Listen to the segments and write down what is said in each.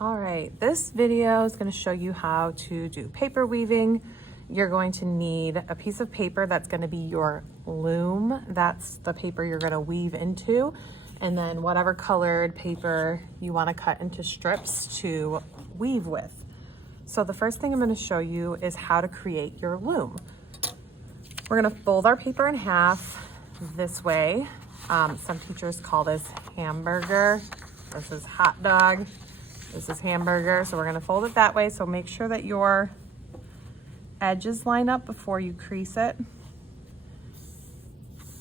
All right, this video is going to show you how to do paper weaving. You're going to need a piece of paper that's going to be your loom. That's the paper you're going to weave into, and then whatever colored paper you want to cut into strips to weave with. So the first thing I'm going to show you is how to create your loom. We're going to fold our paper in half this way. Some teachers call this hamburger. This is hot dog. This is hamburger. So we're going to fold it that way. So make sure that your edges line up before you crease it.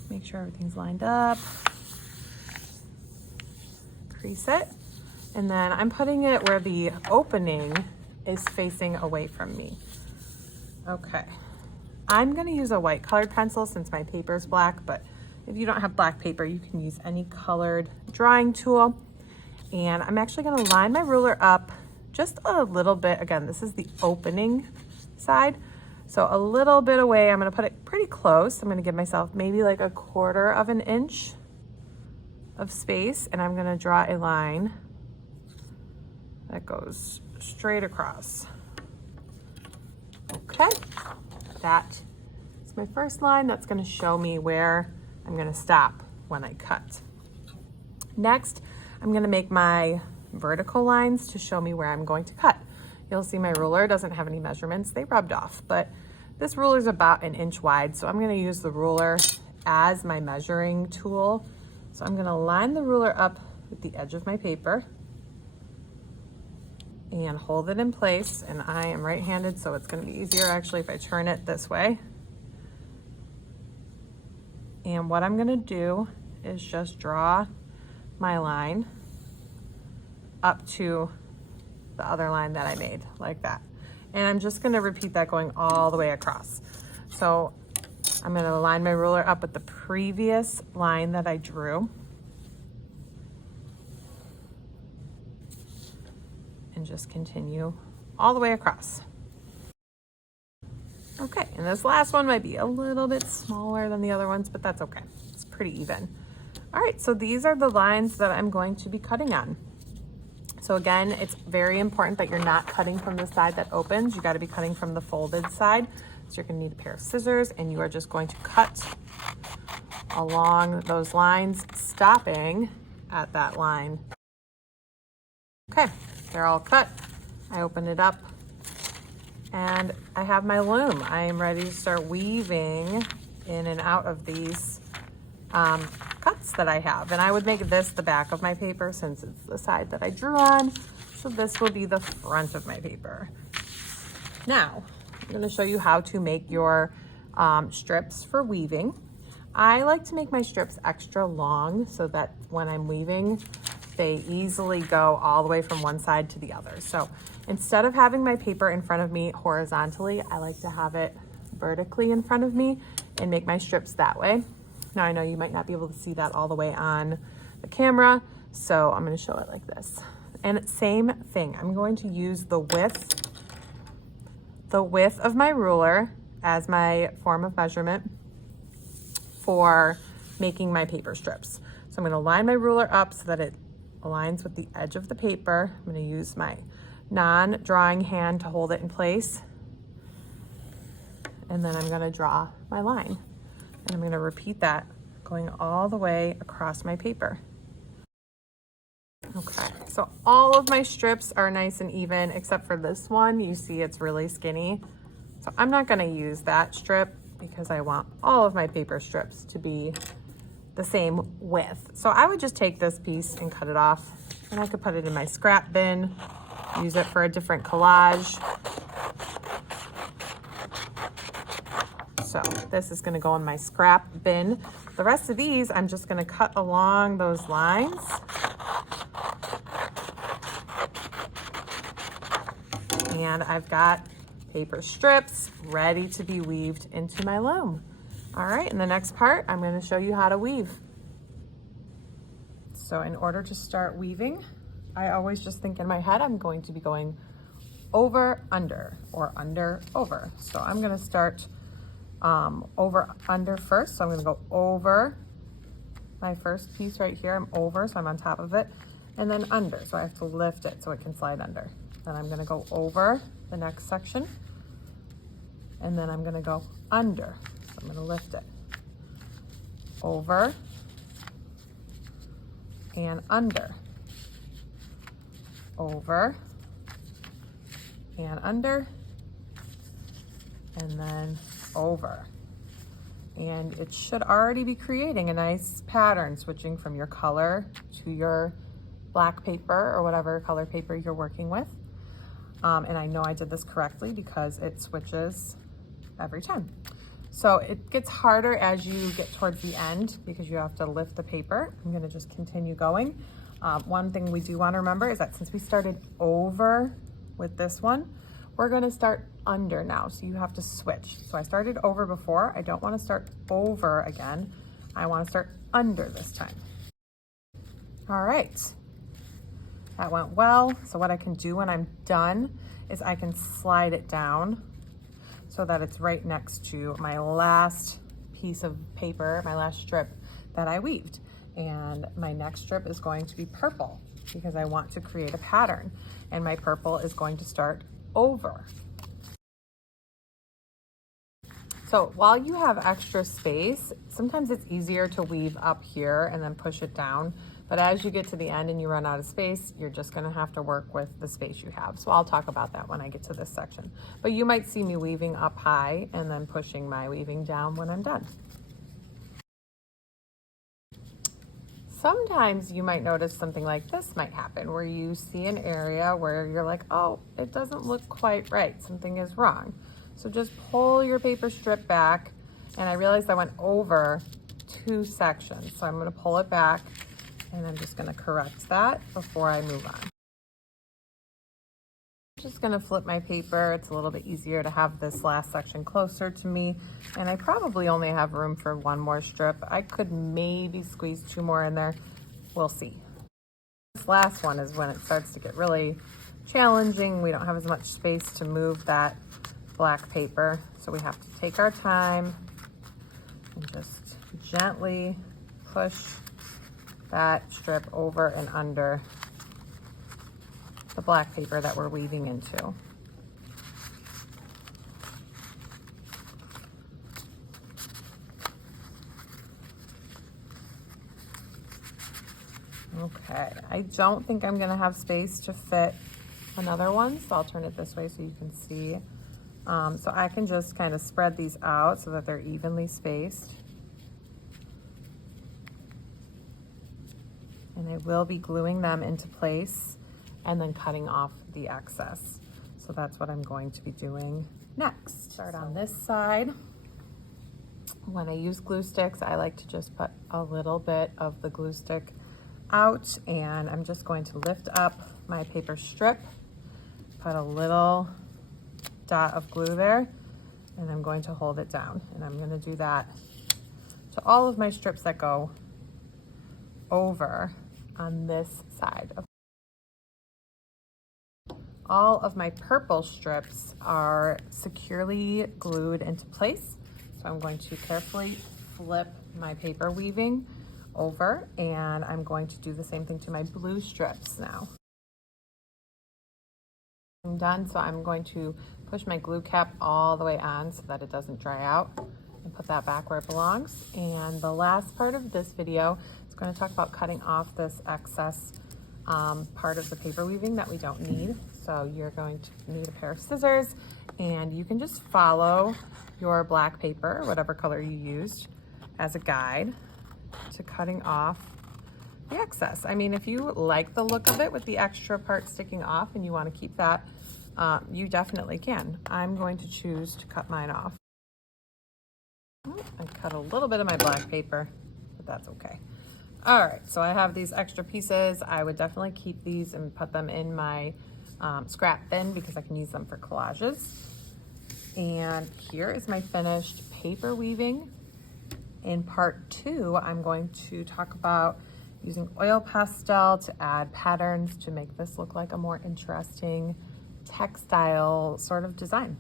Make sure everything's lined up. Crease it. And then I'm putting it where the opening is facing away from me. Okay. I'm going to use a white colored pencil since my paper is black, but if you don't have black paper, you can use any colored drawing tool. And I'm actually going to line my ruler up just a little bit. Again, this is the opening side. So a little bit away, I'm going to put it pretty close. I'm going to give myself maybe like 1/4 of an inch of space, and I'm going to draw a line that goes straight across. Okay, that is my first line. That's going to show me where I'm going to stop when I cut. Next, I'm going to make my vertical lines to show me where I'm going to cut. You'll see my ruler doesn't have any measurements. They rubbed off, but this ruler is about 1 inch wide, so I'm going to use the ruler as my measuring tool. So I'm going to line the ruler up with the edge of my paper and hold it in place. And I am right-handed, so it's going to be easier actually if I turn it this way. And what I'm going to do is just draw my line up to the other line that I made, like that. And I'm just going to repeat that going all the way across. So I'm going to line my ruler up with the previous line that I drew. And just continue all the way across. Okay, and this last one might be a little bit smaller than the other ones, but that's okay. It's pretty even. All right, so these are the lines that I'm going to be cutting on. So again, it's very important that you're not cutting from the side that opens. You got to be cutting from the folded side. So you're going to need a pair of scissors, and you are just going to cut along those lines, stopping at that line. Okay, they're all cut. I open it up, and I have my loom. I am ready to start weaving in and out of these cuts that I have. And I would make this the back of my paper since it's the side that I drew on. So this will be the front of my paper. Now, I'm going to show you how to make your strips for weaving. I like to make my strips extra long so that when I'm weaving, they easily go all the way from one side to the other. So instead of having my paper in front of me horizontally, I like to have it vertically in front of me and make my strips that way. Now I know you might not be able to see that all the way on the camera, so I'm going to show it like this. And same thing, I'm going to use the width of my ruler as my form of measurement for making my paper strips. So I'm going to line my ruler up so that it aligns with the edge of the paper. I'm going to use my non-drawing hand to hold it in place. And then I'm going to draw my line. And I'm going to repeat that going all the way across my paper. Okay, so all of my strips are nice and even except for this one. You see it's really skinny. So I'm not going to use that strip because I want all of my paper strips to be the same width. So I would just take this piece and cut it off, and I could put it in my scrap bin, use it for a different collage. So this is going to go in my scrap bin. The rest of these, I'm just going to cut along those lines. And I've got paper strips ready to be weaved into my loom. All right, in the next part, I'm going to show you how to weave. So in order to start weaving, I always just think in my head, I'm going to be going over, under, or under, over. So I'm going to start over, under first. So I'm going to go over my first piece right here. I'm over, so I'm on top of it. and then under. So I have to lift it so it can slide under. Then I'm gonna go over the next section, and then I'm gonna go under. So I'm gonna lift it. Over and under. Over and under, and then over. And it should already be creating a nice pattern, switching from your color to your black paper or whatever color paper you're working with. And I know I did this correctly because it switches every time. So it gets harder as you get towards the end because you have to lift the paper. I'm gonna just continue going. One thing we do want to remember is that since we started over with this one, we're gonna start under now. So you have to switch. So I started over before. I don't want to start over again. I want to start under this time. All right, that went well. So what I can do when I'm done is I can slide it down so that it's right next to my last piece of paper, my last strip that I weaved. And my next strip is going to be purple because I want to create a pattern. And my purple is going to start over. So while you have extra space, sometimes it's easier to weave up here and then push it down. But as you get to the end and you run out of space, you're just gonna have to work with the space you have. So I'll talk about that when I get to this section. But you might see me weaving up high and then pushing my weaving down when I'm done. Sometimes you might notice something like this might happen where you see an area where you're like, oh, it doesn't look quite right. Something is wrong. So just pull your paper strip back. And I realized I went over 2 sections. So I'm gonna pull it back and I'm just gonna correct that before I move on. Just gonna flip my paper. It's a little bit easier to have this last section closer to me. And I probably only have room for 1 more strip. I could maybe squeeze 2 more in there. We'll see. This last one is when it starts to get really challenging. We don't have as much space to move that black paper. So we have to take our time and just gently push that strip over and under the black paper that we're weaving into. Okay, I don't think I'm gonna have space to fit another one, so I'll turn it this way so you can see. So I can just kind of spread these out so that they're evenly spaced. And I will be gluing them into place and then cutting off the excess. So that's what I'm going to be doing next. Start on this side. When I use glue sticks, I like to just put a little bit of the glue stick out, and I'm just going to lift up my paper strip, put a little dot of glue there, and I'm going to hold it down. And I'm going to do that to all of my strips that go over on this side. All of my purple strips are securely glued into place. So I'm going to carefully flip my paper weaving over, and I'm going to do the same thing to my blue strips now. I'm done, so I'm going to push my glue cap all the way on so that it doesn't dry out and put that back where it belongs. And the last part of this video is going to talk about cutting off this excess part of the paper weaving that we don't need. So you're going to need a pair of scissors, and you can just follow your black paper, whatever color you used, as a guide to cutting off the excess. I mean, if you like the look of it with the extra part sticking off and you want to keep that, you definitely can. I'm going to choose to cut mine off. I cut a little bit of my black paper, but that's okay. All right, so I have these extra pieces. I would definitely keep these and put them in my scrap bin because I can use them for collages. And here is my finished paper weaving. In part 2, I'm going to talk about using oil pastel to add patterns to make this look like a more interesting textile sort of design.